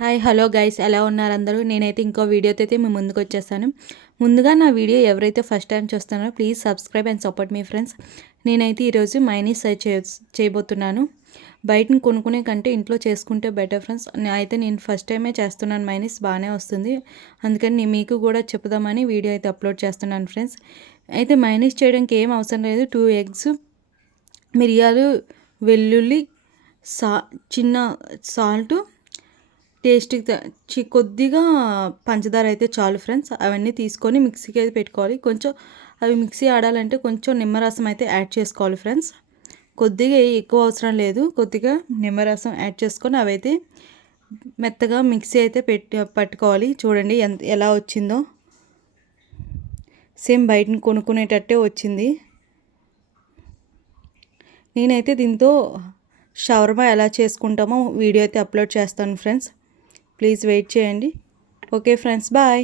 Hi hello guys, ఎలా ఉన్నారు అందరూ? నేనైతే ఇంకో వీడియోతో అయితే మీ ముందుకు వచ్చేసాను. ముందుగా నా వీడియో ఎవరైతే ఫస్ట్ టైం చూస్తున్నారో please subscribe and support me friends. నేనైతే ఈరోజు మైనీస్ చేయబోతున్నాను. బయటను కొనుక్కునే కంటే ఇంట్లో చేసుకుంటే బెటర్ ఫ్రెండ్స్. అయితే నేను ఫస్ట్ టైమే చేస్తున్నాను. మైనీస్ బాగానే వస్తుంది, అందుకని మీకు కూడా చెప్పుదామని వీడియో అయితే అప్లోడ్ చేస్తున్నాను ఫ్రెండ్స్. అయితే మైనీస్ చేయడానికి ఏం అవసరం లేదు. 2 ఎగ్స్, మిరియాలు, వెల్లుల్లి, చిన్న సాల్ట్, టేస్ట్కి కొద్దిగా పంచదార అయితే చాలు ఫ్రెండ్స్. అవన్నీ తీసుకొని మిక్సీకి అయితే పెట్టుకోవాలి. కొంచెం అవి మిక్సీ ఆడాలంటే కొంచెం నిమ్మరసం అయితే యాడ్ చేసుకోవాలి ఫ్రెండ్స్. కొద్దిగా ఎక్కువ అవసరం లేదు, కొద్దిగా నిమ్మరసం యాడ్ చేసుకొని అవైతే మెత్తగా మిక్సీ అయితే పట్టుకోవాలి. చూడండి ఎలా వచ్చిందో, సేమ్ బయటని కొనుక్కునేటట్టే వచ్చింది. నేనైతే దీంతో షవర్మా ఎలా చేసుకుంటామో వీడియో అయితే అప్లోడ్ చేస్తాను ఫ్రెండ్స్. ప్లీజ్ వెయిట్ చేయండి. Okay friends, bye.